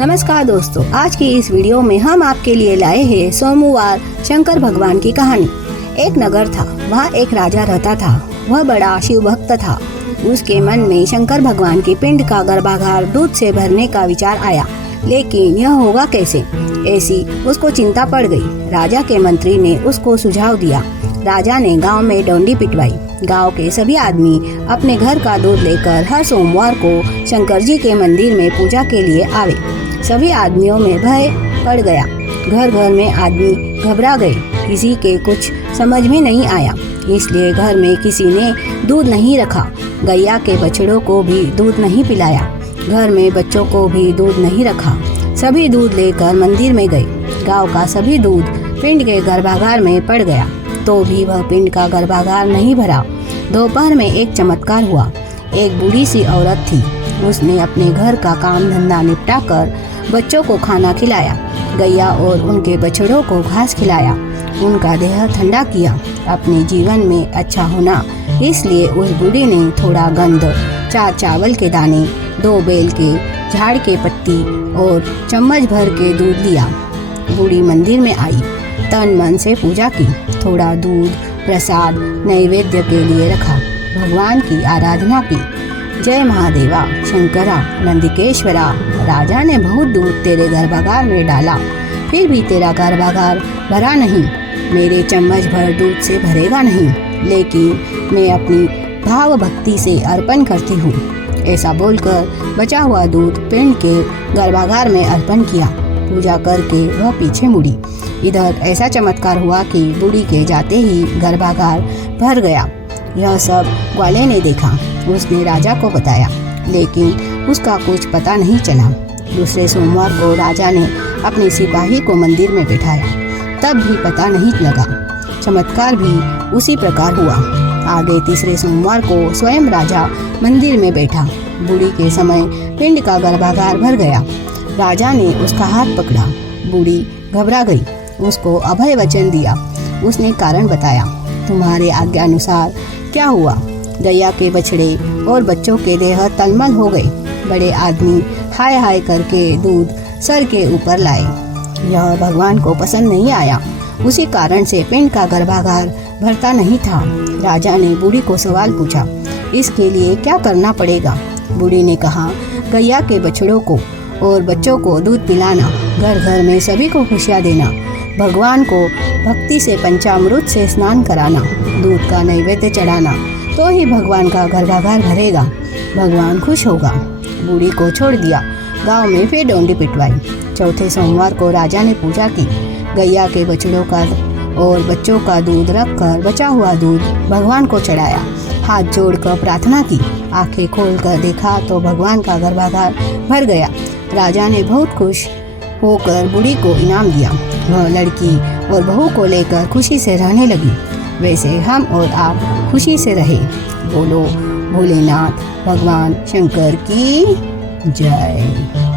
नमस्कार दोस्तों, आज की इस वीडियो में हम आपके लिए लाए हैं सोमवार शंकर भगवान की कहानी। एक नगर था, वहाँ एक राजा रहता था। वह बड़ा शिव भक्त था। उसके मन में शंकर भगवान के पिंड का गर्भागार दूध से भरने का विचार आया, लेकिन यह होगा कैसे, ऐसी उसको चिंता पड़ गई। राजा के मंत्री ने उसको सुझाव दिया। राजा ने गांव में डंडी पिटवाई। गांव के सभी आदमी अपने घर का दूध लेकर हर सोमवार को शंकर जी के मंदिर में पूजा के लिए आवे। सभी आदमियों में भय पड़ गया। घर घर में आदमी घबरा गए। किसी के कुछ समझ में नहीं आया, इसलिए घर में किसी ने दूध नहीं रखा। गैया के बछड़ों को भी दूध नहीं पिलाया। घर में बच्चों को भी दूध नहीं रखा। सभी दूध लेकर मंदिर में गए। गांव का सभी दूध पिंड के गर्भागार में पड़ गया, तो भी वह पिंड का गर्भागार नहीं भरा। दोपहर में एक चमत्कार हुआ। एक बूढ़ी सी औरत थी। उसने अपने घर का काम धंधा निपटा कर बच्चों को खाना खिलाया। गैया और उनके बछड़ों को घास खिलाया। उनका देह ठंडा किया। अपने जीवन में अच्छा होना, इसलिए उस बूढ़ी ने थोड़ा गंध, 4 चावल के दाने, 2 बेल के झाड़ के पत्ती और चम्मच भर के दूध लिया। बूढ़ी मंदिर में आई, तन मन से पूजा की। थोड़ा दूध प्रसाद नैवेद्य के लिए रखा। भगवान की आराधना की। जय महादेवा, शंकरा, नंदिकेश्वरा, राजा ने बहुत दूध तेरे गर्भागार में डाला, फिर भी तेरा गर्भागार भरा नहीं। मेरे चम्मच भर दूध से भरेगा नहीं, लेकिन मैं अपनी भाव भक्ति से अर्पण करती हूँ। ऐसा बोलकर बचा हुआ दूध पिंड के गर्भागार में अर्पण किया। पूजा करके वह पीछे मुड़ी। इधर ऐसा चमत्कार हुआ कि बूढ़ी के जाते ही गर्भागार भर गया। यह सब ग्वाले ने देखा। उसने राजा को बताया, लेकिन उसका कुछ पता नहीं चला। दूसरे सोमवार को राजा ने अपने सिपाही को मंदिर में बिठाया, तब भी पता नहीं लगा। चमत्कार भी उसी प्रकार हुआ। आगे तीसरे सोमवार को स्वयं राजा मंदिर में बैठा। बूढ़ी के समय पिंड का गर्भागार भर गया। राजा ने उसका हाथ पकड़ा। बूढ़ी घबरा गई। उसको अभय वचन दिया। उसने कारण बताया, तुम्हारे आज्ञा अनुसार क्या हुआ? गैया के बछड़े और बच्चों के देह तलमल हो गए। बड़े आदमी हाय हाय करके दूध सर के ऊपर लाए। यह भगवान को पसंद नहीं आया। उसी कारण से पिंड का गर्भागार भरता नहीं था। राजा ने बूढ़ी को सवाल पूछा, इसके लिए क्या करना पड़ेगा? बूढ़ी ने कहा, गैया के बछड़ों को और बच्चों को दूध पिलाना, घर घर में सभी को खुशियाँ देना, भगवान को भक्ति से पंचामृत से स्नान कराना, दूध का नैवेद्य चढ़ाना, तो ही भगवान का गर्भागार भरेगा। भगवान खुश होगा। बूढ़ी को छोड़ दिया। गांव में फिर डंडी पिटवाई। चौथे सोमवार को राजा ने पूजा की। गैया के बछड़ों का और बच्चों का दूध रखकर बचा हुआ दूध भगवान को चढ़ाया। हाथ जोड़कर प्रार्थना की। आंखें खोलकर देखा तो भगवान का गर्भागार भर गया। राजा ने बहुत खुश होकर बूढ़ी को इनाम दिया। वह लड़की और बहू को लेकर खुशी से रहने लगी। वैसे हम और आप खुशी से रहे। बोलो भोलेनाथ भगवान शंकर की जय।